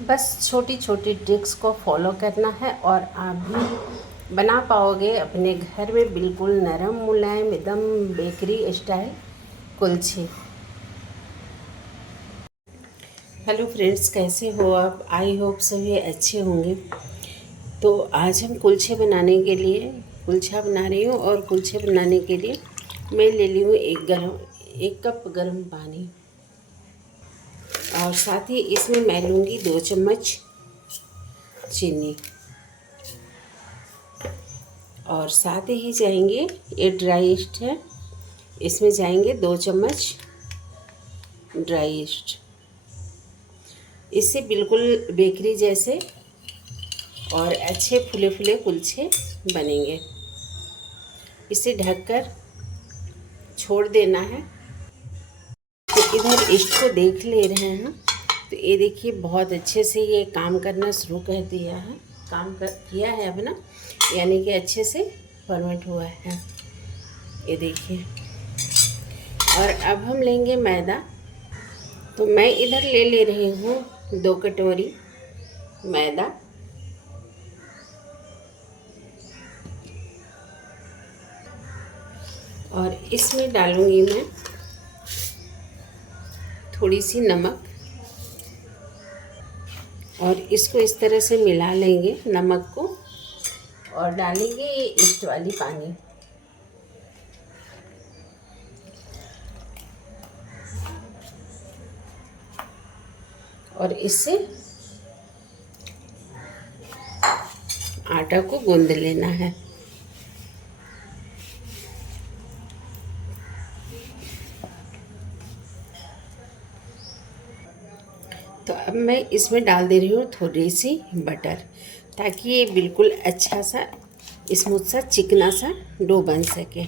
बस छोटी छोटी ट्रिक्स को फॉलो करना है और आप भी बना पाओगे अपने घर में बिल्कुल नरम मुलायम एकदम बेकरी स्टाइल कुलचे। हेलो फ्रेंड्स, कैसे हो आप? आई होप सभी अच्छे होंगे। तो आज हम कुलचे बनाने के लिए कुलचा बना रही हूँ और कुलचे बनाने के लिए मैं ले ली हूँ एक कप गर्म पानी और साथ ही इसमें मैं लूँगी 2 चम्मच चीनी और साथ ही जाएंगे, ये ड्राई ईस्ट है, इसमें जाएंगे 2 चम्मच ड्राई ईस्ट। इससे बिल्कुल बेकरी जैसे और अच्छे फुले फुले कुलचे बनेंगे। इसे ढककर छोड़ देना है। तो इधर ईस्ट को देख ले रहे हैं, तो ये देखिए बहुत अच्छे से ये काम करना शुरू कर दिया है, किया है अब ना, यानी कि अच्छे से फर्मेंट हुआ है। ये देखिए। और अब हम लेंगे मैदा। तो मैं इधर ले रही हूँ 2 कटोरी मैदा और इसमें डालूंगी मैं थोड़ी सी नमक और इसको इस तरह से मिला लेंगे नमक को और डालेंगे ये ईस्ट वाली पानी। और इससे आटा को गूंद लेना है। तो अब मैं इसमें डाल दे रही हूँ थोड़ी सी बटर, ताकि ये बिल्कुल अच्छा सा स्मूथ सा चिकना सा डो बन सके।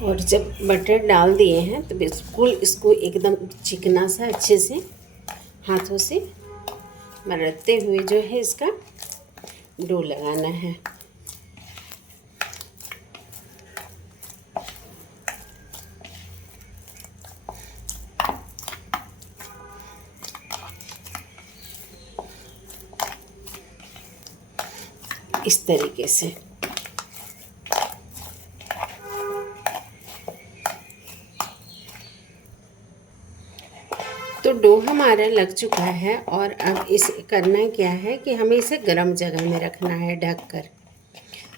और जब बटर डाल दिए हैं तो बिल्कुल इसको एकदम चिकना सा अच्छे से हाथों से मरते हुए जो है इसका डो लगाना है। इस तरीके से। तो डो हमारा लग चुका है और अब इसे करना क्या है कि हमें इसे गर्म जगह में रखना है ढककर,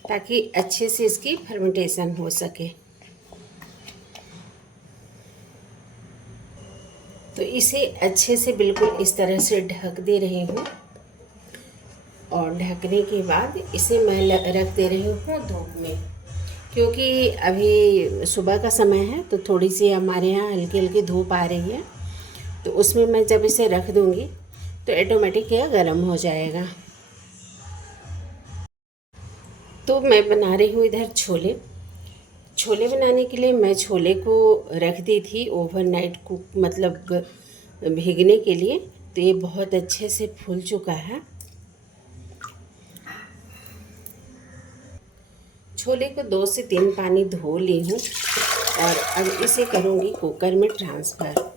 ताकि अच्छे से इसकी फर्मेंटेशन हो सके। तो इसे अच्छे से बिल्कुल इस तरह से ढक दे रही हूँ और ढकने के बाद इसे मैं रख दे रही हूँ धूप में, क्योंकि अभी सुबह का समय है तो थोड़ी सी हमारे यहाँ हल्की हल्की धूप आ रही है। तो उसमें मैं जब इसे रख दूँगी तो ऑटोमेटिक यह गर्म हो जाएगा। तो मैं बना रही हूँ इधर छोले। छोले बनाने के लिए मैं छोले को रख दी थी ओवरनाइट कुक, मतलब भीगने के लिए। तो ये बहुत अच्छे से फूल चुका है। छोले को 2 से 3 पानी धो ली हूँ और अब इसे करूँगी कुकर में ट्रांसफ़र।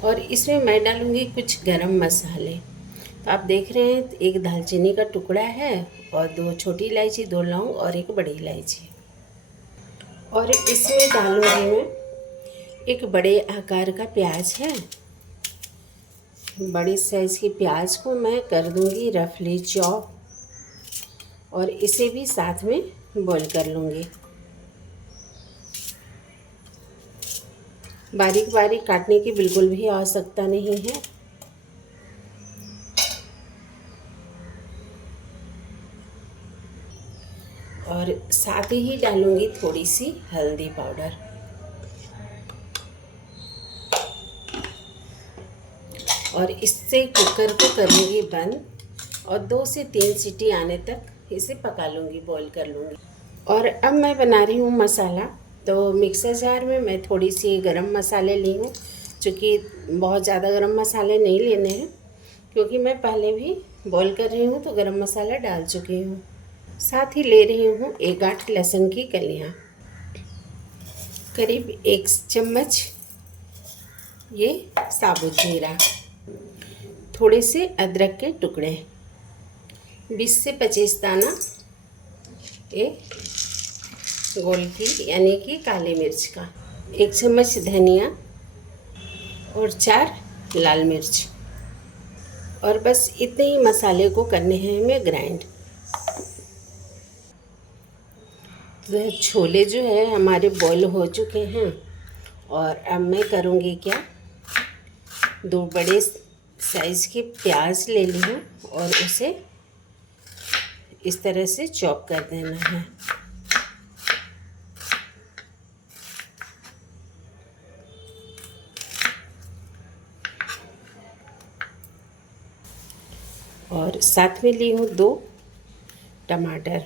और इसमें मैं डालूँगी कुछ गरम मसाले। तो आप देख रहे हैं, एक दालचीनी का टुकड़ा है और 2 छोटी इलायची, 2 लौंग और 1 बड़ी इलायची। और इसमें डालूँगी मैं एक बड़े आकार का प्याज है। बड़ी साइज़ की प्याज को मैं कर दूँगी रफली चॉप और इसे भी साथ में बॉईल कर लूँगी। बारीक बारीक काटने की बिल्कुल भी आवश्यकता नहीं है। और साथ ही डालूँगी थोड़ी सी हल्दी पाउडर और इससे कुकर को करूँगी बंद और 2 से 3 सीटी आने तक इसे पका लूँगी, बॉईल कर लूँगी। और अब मैं बना रही हूँ मसाला। तो मिक्सर जार में मैं थोड़ी सी गरम मसाले ली हूँ, चूँकि बहुत ज़्यादा गरम मसाले नहीं लेने हैं, क्योंकि मैं पहले भी बॉईल कर रही हूँ तो गरम मसाला डाल चुकी हूँ। साथ ही ले रही हूँ 1 8 लहसुन की कलियाँ, करीब 1 चम्मच ये साबुत जीरा, थोड़े से अदरक के टुकड़े, 20 से 25 दाना ये गोल की यानी कि काली मिर्च का, 1 चम्मच धनिया और 4 लाल मिर्च। और बस इतने ही मसाले को करने हैं हमें ग्राइंड। तो छोले जो है हमारे बॉईल हो चुके हैं और अब मैं करूँगी क्या, 2 बड़े साइज़ के प्याज ले ली हूँ और उसे इस तरह से चॉप कर देना है। और साथ में ली हूँ 2 टमाटर।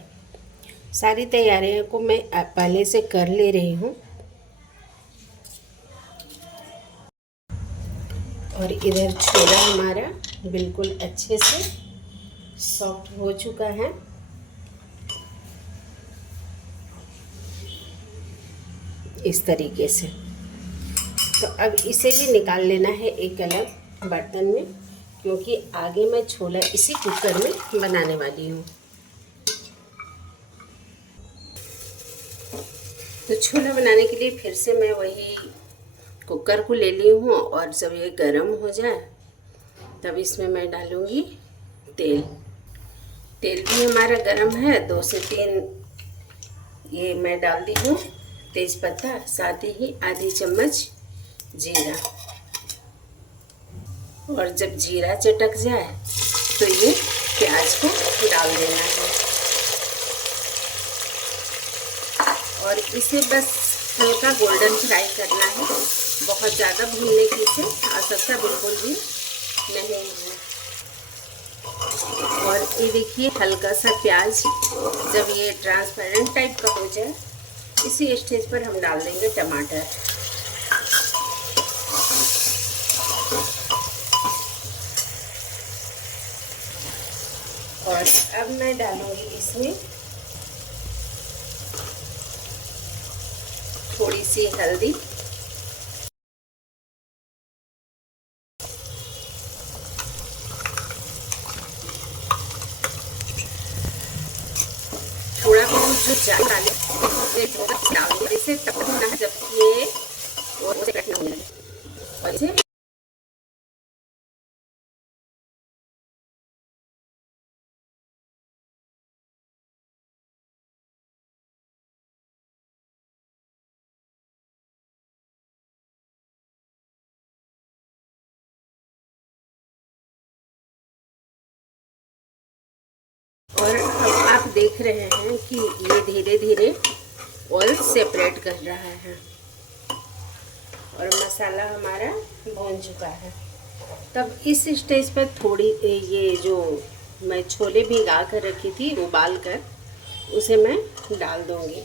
सारी तैयारियों को मैं पहले से कर ले रही हूँ। और इधर छोला हमारा बिल्कुल अच्छे से सॉफ्ट हो चुका है। इस तरीके से तो अब इसे भी निकाल लेना है एक अलग बर्तन में, क्योंकि आगे मैं छोला इसी कुकर में बनाने वाली हूँ। तो छोला बनाने के लिए फिर से मैं वही कुकर को ले ली हूँ और जब ये गर्म हो जाए तब इसमें मैं डालूँगी तेल। तेल भी हमारा गर्म है, 2 से 3 ये मैं डाल दी हूँ तेज़पत्ता, साथ ही आधी चम्मच जीरा। और जब जीरा चटक जाए तो ये प्याज को डाल देना है और इसे बस हल्का गोल्डन फ्राई करना है। बहुत ज़्यादा भूनने की इसे आवश्यकता बिल्कुल भी नहीं है। और ये देखिए हल्का सा प्याज जब ये ट्रांसपेरेंट टाइप का हो जाए, इसी स्टेज पर हम डाल देंगे टमाटर। और अब मैं डालूंगी इसमें थोड़ी सी हल्दी, थोड़ा बहुत जो चाय डाले इसे तब भूनना जब ये और कटना होने लगे। और इसे और अब आप देख रहे हैं कि ये धीरे धीरे ऑयल सेपरेट कर रहा है और मसाला हमारा भून चुका है। तब इस स्टेज पर थोड़ी ये जो मैं छोले भिगा कर रखी थी उबाल कर, उसे मैं डाल दूंगी।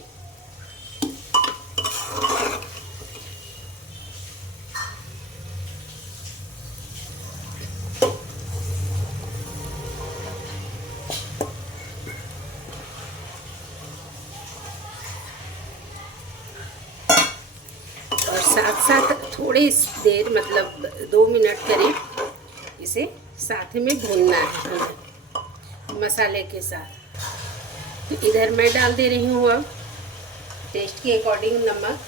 साथ साथ थोड़ी देर मतलब 2 मिनट करीब इसे साथ में भूनना है हमें मसाले के साथ। तो इधर मैं डाल दे रही हूँ अब टेस्ट के अकॉर्डिंग नमक,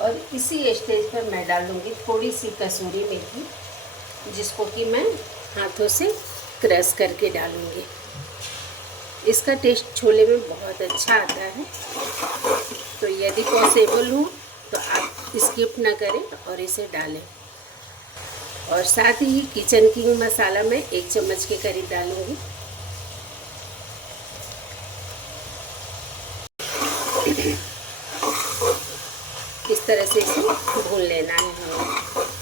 और इसी स्टेज पर मैं डाल दूँगी थोड़ी सी कसूरी मेथी, जिसको कि मैं हाथों से क्रश करके डालूंगी। इसका टेस्ट छोले में बहुत अच्छा आता है। तो यदि पॉसिबल हो तो आप स्किप ना करें और इसे डालें। और साथ ही किचन किंग मसाला मैं 1 चम्मच के करीब डालूंगी। इस तरह से इसे भून लेना है हमें।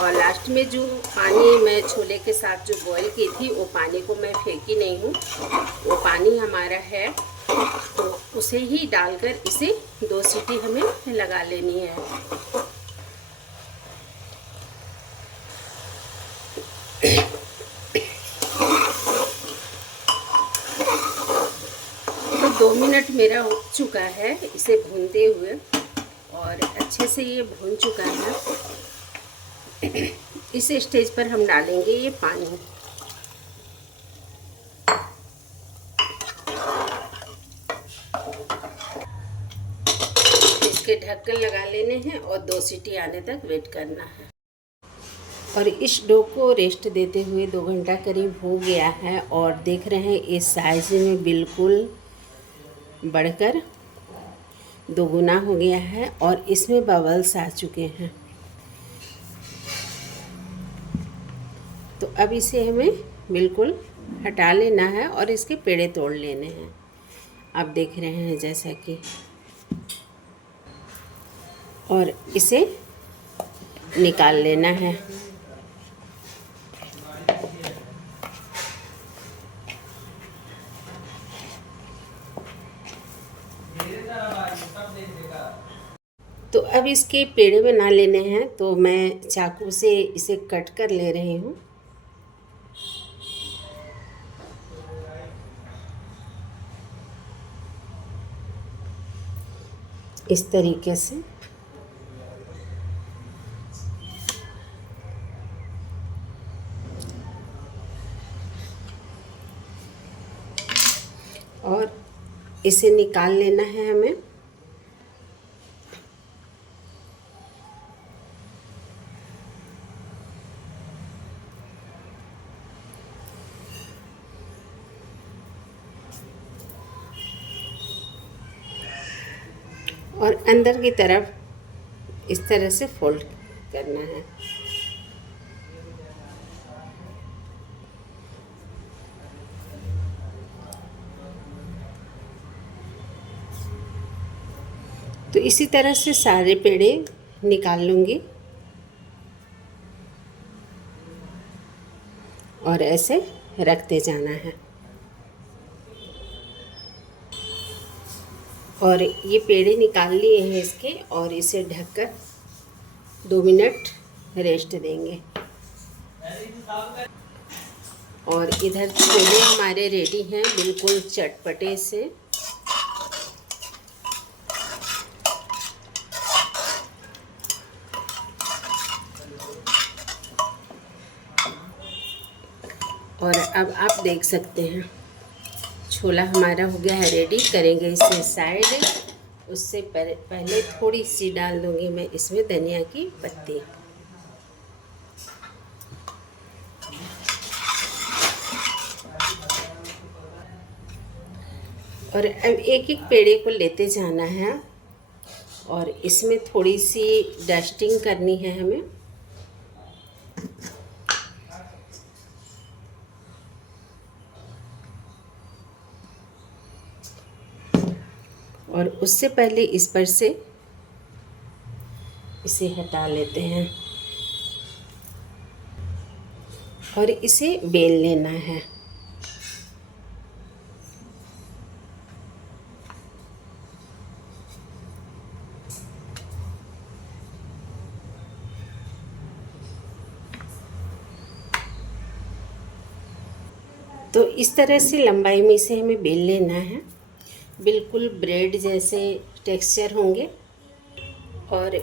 और लास्ट में जो पानी मैं छोले के साथ जो बॉईल की थी वो पानी को मैं फेंकी नहीं हूँ, वो पानी हमारा है तो उसे ही डालकर इसे 2 सीटी हमें लगा लेनी है। तो 2 मिनट मेरा हो चुका है इसे भूनते हुए, और अच्छे से ये भून चुका है। इस स्टेज पर हम डालेंगे ये पानी। इसके ढक्कन लगा लेने हैं और 2 सीटी आने तक वेट करना है। और इस डो को रेस्ट देते हुए 2 घंटा करीब हो गया है, और देख रहे हैं इस साइज में बिल्कुल बढ़कर 2 गुना हो गया है और इसमें बबल्स आ चुके हैं। तो अब इसे हमें बिल्कुल हटा लेना है और इसके पेड़े तोड़ लेने हैं। आप देख रहे हैं जैसा कि, और इसे निकाल लेना है। तो अब इसके पेड़े बना लेने हैं, तो मैं चाकू से इसे कट कर ले रही हूँ। इस तरीके से। और इसे निकाल लेना है हमें। और अंदर की तरफ इस तरह से फोल्ड करना है। तो इसी तरह से सारे पेड़े निकाल लूँगी और ऐसे रखते जाना है। और ये पेड़े निकाल लिए हैं इसके, और इसे ढककर 2 मिनट रेस्ट देंगे। और इधर छोले हमारे रेडी हैं बिल्कुल चटपटे से। और अब आप देख सकते हैं छोला हमारा हो गया है रेडी। करेंगे इसे साइड। उससे पहले थोड़ी सी डाल दूंगी मैं इसमें धनिया की पत्ती। और अब एक एक पेड़े को लेते जाना है और इसमें थोड़ी सी डस्टिंग करनी है हमें। और उससे पहले इस पर से इसे हटा लेते हैं और इसे बेल लेना है। तो इस तरह से लंबाई में इसे हमें बेल लेना है। बिल्कुल ब्रेड जैसे टेक्सचर होंगे। और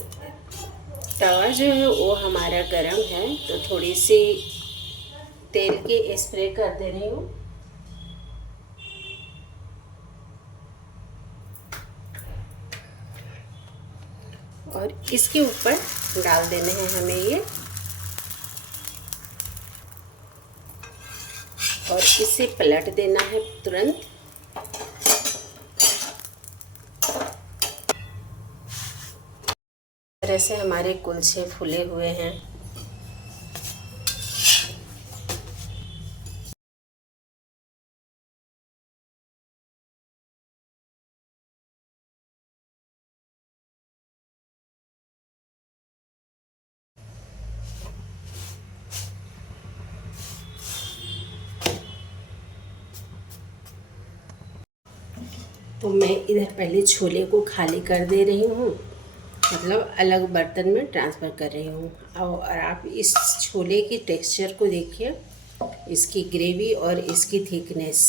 तवा जो है वो हमारा गरम है, तो थोड़ी सी तेल के स्प्रे कर दे रही हूँ। और इसके ऊपर डाल देने हैं हमें ये, और इसे पलट देना है तुरंत। इस तरह से हमारे कुलचे फूले हुए हैं। तो मैं इधर पहले छोले को खाली कर दे रही हूँ, मतलब अलग बर्तन में ट्रांसफ़र कर रही हूँ। और आप इस छोले की टेक्सचर को देखिए, इसकी ग्रेवी और इसकी थिकनेस।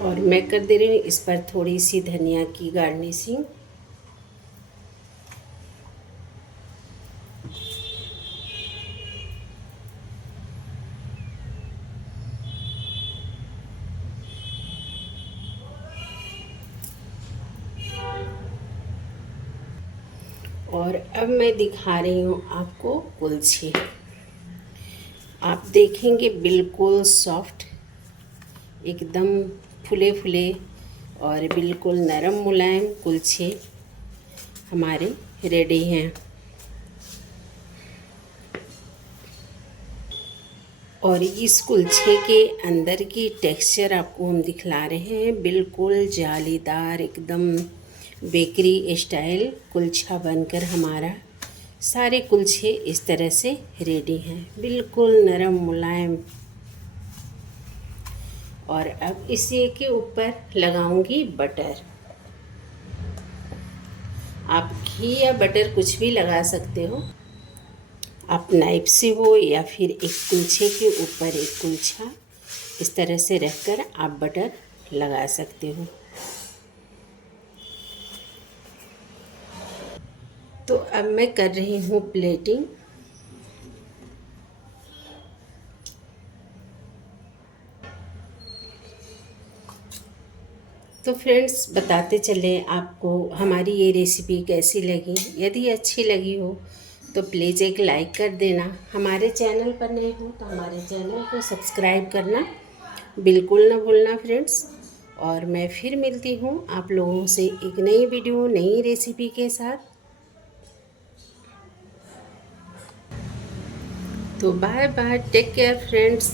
और मैं कर दे रही हूँ इस पर थोड़ी सी धनिया की गार्निशिंग। और अब मैं दिखा रही हूँ आपको कुलचे। आप देखेंगे बिल्कुल सॉफ्ट, एकदम फुले फुले और बिल्कुल नरम मुलायम कुलचे हमारे रेडी हैं। और इस कुलचे के अंदर की टेक्सचर आपको हम दिखला रहे हैं, बिल्कुल जालीदार, एकदम बेकरी स्टाइल कुलचा बनकर हमारा सारे कुलचे इस तरह से रेडी हैं, बिल्कुल नरम मुलायम। और अब इसी के ऊपर लगाऊंगी बटर। आप घी या बटर कुछ भी लगा सकते हो, आप नाइफ से हो या फिर एक कुलचे के ऊपर एक कुलचा इस तरह से रखकर आप बटर लगा सकते हो। तो अब मैं कर रही हूँ प्लेटिंग। तो फ्रेंड्स, बताते चले आपको हमारी ये रेसिपी कैसी लगी। यदि अच्छी लगी हो तो प्लीज़ एक लाइक कर देना। हमारे चैनल पर नए हो तो हमारे चैनल को सब्सक्राइब करना बिल्कुल ना भूलना फ्रेंड्स। और मैं फिर मिलती हूँ आप लोगों से एक नई वीडियो, नई रेसिपी के साथ। तो bye bye, take care friends.